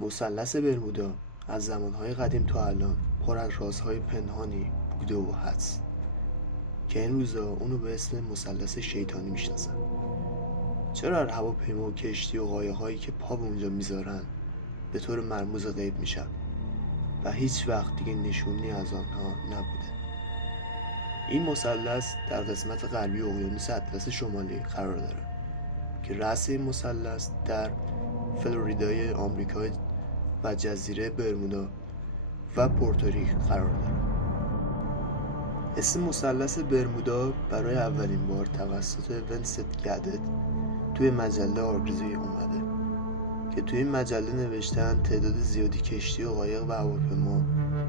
مثلث برمودا از زمانهای قدیم تا الان پر از رازهای پنهانی بوده و هست که این روزا اونو به اسم مثلث شیطانی میشناسن. چرا هر هواپیما و کشتی و قایق‌هایی که پا به اونجا میذارن به طور مرموز غیب میشن و هیچ وقت دیگه نشونی از آنها نبوده؟ این مثلث در قسمت غربی اقیانوس اطلس شمالی قرار داره که رأس این مثلث در فلوریدای آمریکا و جزیره برمودا و پورتوریک قرار داره. اسم مثلث برمودا برای اولین بار توسط ونست گدت توی مجله آرگزوی اومده که توی این مجله نوشتن تعداد زیادی کشتی و قایق و هواپیما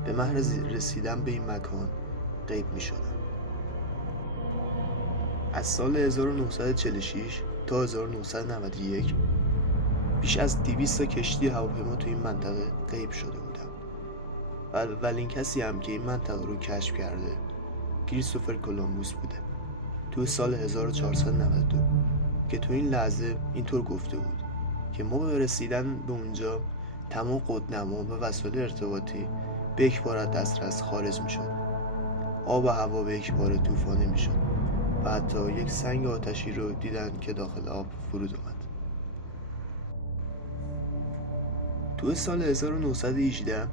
به محض رسیدن به این مکان غیب می شدن. از سال 1946 تا 1991 بیش از 200 تا کشتی هواپیما توی این منطقه غیب شده بودن و اولین کسی هم که این منطقه رو کشف کرده کریستوفر کلمبوس بوده توی سال 1492 که توی این لحظه اینطور گفته بود که ما به رسیدن به اونجا تمام قطب‌نما و وسایل ارتباطی به یک بار از دسترس خارج می شد. آب و هوا به یک بار طوفانی می شد و حتی یک سنگ آتشی رو دیدن که داخل آب فرود اومد. توی سال 1918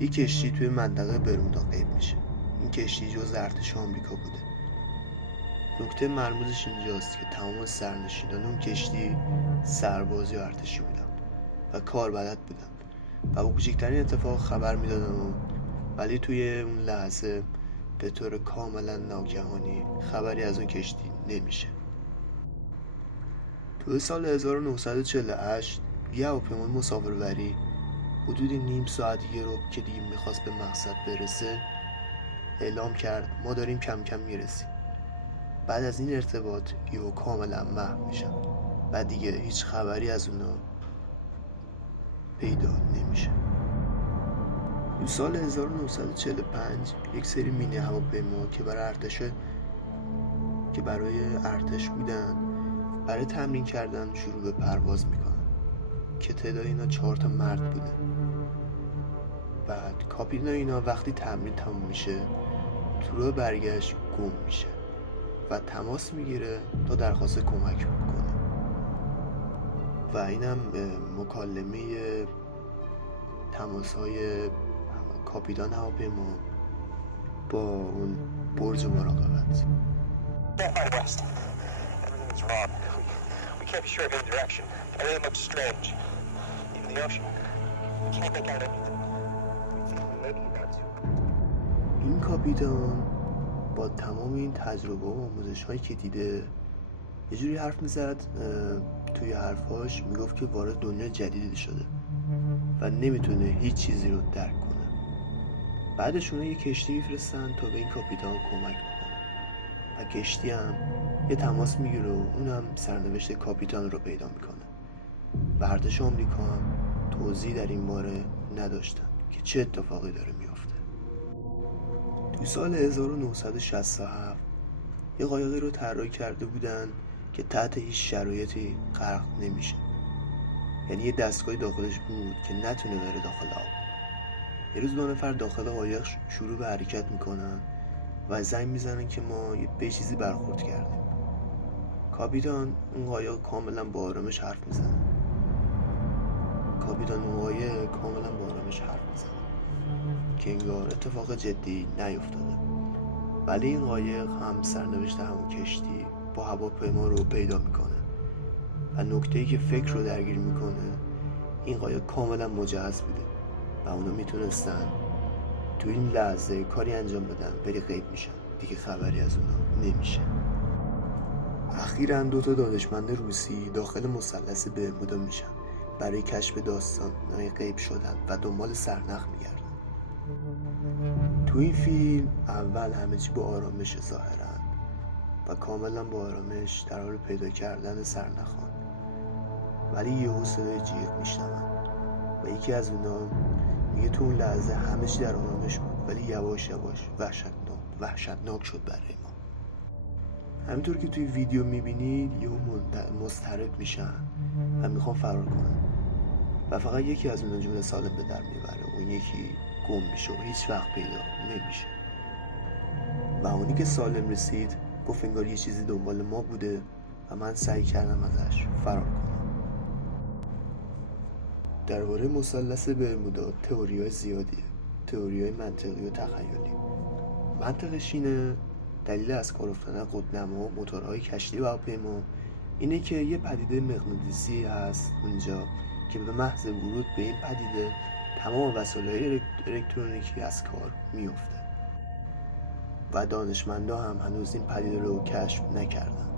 یک کشتی توی منطقه برمودا غیب میشه. این کشتی جزء ارتش آمریکا بوده. نکته مرموزش اینجاست که تمام سرنشینان اون کشتی سرباز یا ارتشی بودن و کار بلد بودن و با کوچکترین اتفاق خبر میدادن ولی توی اون لحظه به طور کاملا ناگهانی خبری از اون کشتی نمیشه. توی سال 1948 یه هواپیمای مسافربری حدود نیم ساعت یه رو که دیگه میخواست به مقصد برسه اعلام کرد ما داریم کم کم میرسیم. بعد از این ارتباط یهو کاملا محو میشن و دیگه هیچ خبری از اونا پیدا نمیشه. تو سال 1945 یک سری مینی هواپیما که برای ارتش بودن برای تمرین کردن شروع به پرواز میکنن که تعداد اینا 4 تا مرد بوده. بعد کاپیتان اینا وقتی تمرین تموم میشه تو راه برگشت گم میشه و تماس میگیره تا درخواست کمک کنه و اینم مکالمه تماس های کاپیتان هواپیما با اون برج مراقبت. این کاپیتان با تمام این تجربه و آموزش هایی که دیده یه جوری حرف میزد، توی حرفاش میگفت که وارد دنیا جدیدی شده و نمیتونه هیچ چیزی رو درک کنه. بعدش اونا یه کشتی میفرستن تا به این کاپیتان کمک بکنه و کشتی هم یه تماس میگیره و اونم سرنوشت کاپیتان رو پیدا میکنه و ارتش آمریکا هم توضیح در این باره نداشتن که چه اتفاقی داره میفته. تو سال 1967 یه قایقی رو طراحی کرده بودن که تحت هیچ شرایطی غرق نمیشه، یعنی یه دستگاهی داخلش بود که نتونه بره داخل آب. یه روز 2 نفر داخل قایق شروع به حرکت میکنن و زنگ میزنن که ما به چیزی برخورد کردیم. کاپیتان اون قایق کاملا با آرامش حرف میزنه که انگار اتفاق جدی نیفتاده، ولی این قایق هم سرنوشت همون کشتی با هواپیما رو پیدا میکنه و نکته‌ای که فکر رو درگیر میکنه این قایق کاملا مجهز بوده و اونا میتونستن تو این لحظه کاری انجام بدن ولی غیب میشن، دیگه خبری از اونا نمیشه. اخیراً 2 تا دانشمند روسی داخل مثلث برمودا میشن برای کشف داستان‌های غیب شدن و دنبال سرنخ میگردن. تو این فیلم اول همه چی با آرامش ظاهرن و کاملا با آرامش در حال پیدا کردن سرنخان، ولی یهو صدای جیغ میشنون و یکی از اونا میگه تو اون لحظه همه چی در آرامش بود ولی یواش یواش وحشتناک شد برای ما. همینطور که توی ویدیو میبینید یهو مضطرب میشن و میخوان فرار کنن و فقط یکی از اونها جون سالم به در میبره، اون یکی گم میشه و هیچ وقت پیدا نمیشه. و اونی که سالم رسید گفت انگار یه چیزی دنبال ما بوده و من سعی کردم ازش فرار کنم. درباره مثلث برمودا تئوری‌های زیادیه، تئوری‌های منطقی و تخیلی. منطقش اینه دلیل از کار افتادن قطب‌نما، موتورهای کشتی و هواپیما اینه که یه پدیده مغناطیسی هست اونجا که به محض ورود به این پدیده تمام وسایل الکترونیکی از کار میفته و دانشمندا هم هنوز این پدیده رو کشف نکردن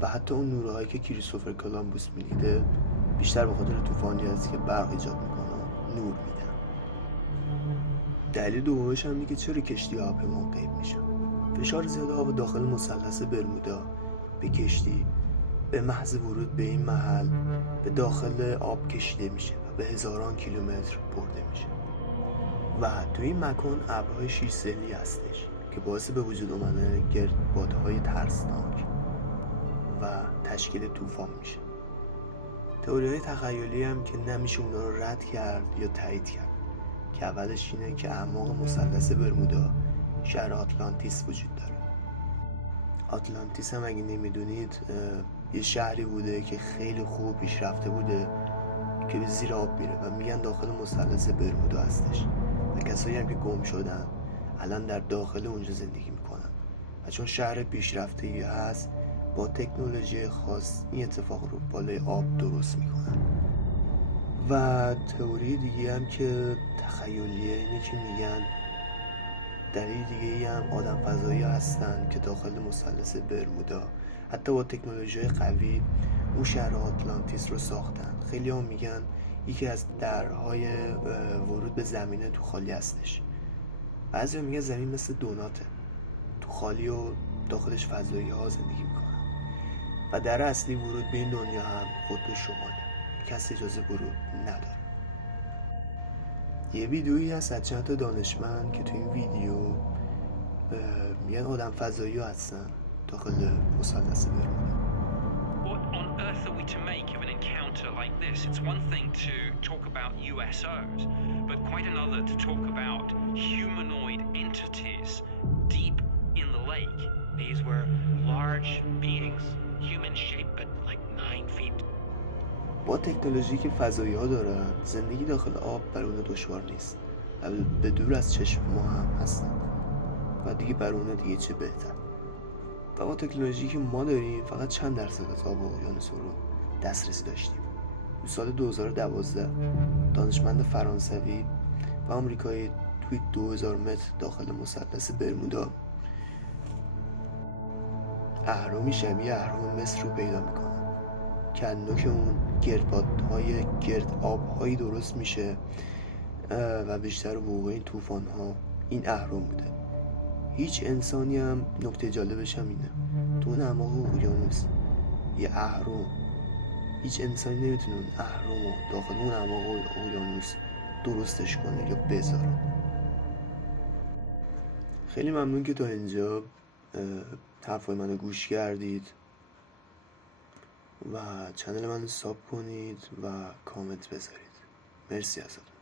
و حتی اون نورهایی که کریستوفر کلمبوس می‌دیده بیشتر به خاطر طوفانی هست که برق ایجاد میکنه نور میدن. دلیل دومش هم اینه که چرا کشتی و هواپیما غیب میشن. فشار زیاد آب داخل مثلث برمودا به کشتی به محض ورود به این محل به داخل آب کشیده میشه و به هزاران کیلومتر برده میشه و تو این مکان ابرهای شیش‌سیلی هستش که باعث به وجود اومدن گردبادهای ترسناک و تشکیل طوفان میشه. تئوری‌های تخیلی هم که نمیشه اونا رو رد کرد یا تایید کرد که اولش اینه که اعماق مثلث برمودا شهر آتلانتیس وجود داره. آتلانتیس هم اگه نمیدونید یه شهری بوده که خیلی خوب پیشرفته بوده که به زیر آب میره و میگن داخل مثلث برمودا هستش و کسایی هم که گم شدن الان در داخل اونجا زندگی میکنن و چون شهر پیشرفته‌ای هست با تکنولوژی خاص این اتفاق رو بالای آب درست میکنن. و تئوری دیگه هم که تخیلیه اینه که میگن دلیل دیگه هم آدم فضایی هستن که داخل مثلث برمودا حتی با تکنولوژی قوی اون شهر آتلانتیس رو ساختن. خیلی هم میگن یکی از درهای ورود به زمینه تو خالی هستش. بعضی هم میگن زمین مثل دوناته، تو خالی و داخلش فضایی ها زندگی میکنن و در اصلی ورود به این دنیا هم قطب شماله، کسی اجازه ورود نداره. یه ویدیویی هست از چند تا دانشمند که تو این ویدیو میگن آدم فضایی ها هستن داخل مثلث برمودا. What on earth are we to make of an encounter like this? It's one thing to talk about USOs, but quite another to talk about humanoid entities deep in the lake. These were large beings, human-shaped but like 9 feet. با تکنولوژی که فضایی ها دارن زندگی داخل آب برای اونها دشوار نیست و به دور از چشم ما هم هستن و دیگه برای اونها دیگه چه بهتر. و با تکنولوژی که ما داریم فقط چند درصد از آب اقیانوس رو دسترسی داشتیم. تو سال 2012 دانشمند فرانسوی و آمریکایی توی 2000 متر داخل مثلث برمودا اهرامی شبیه اهرام مصر رو پیدا میکنن که نوک اون گردبادهای گرد آبهایی درست میشه و بیشتر وقوع این طوفان ها این اهرام بوده. هیچ انسانی هم نکته جالبش هم اینه تو اون اعماق اقیانوس یه اهرام، هیچ انسانی نمیتونه اون اهرام رو داخل اون اعماق اقیانوس درستش کنه یا بذاره. خیلی ممنون که تا اینجا حرفای منو گوش کردید و چنل منو ساب کنید و کامنت بذارید. مرسی ازتون.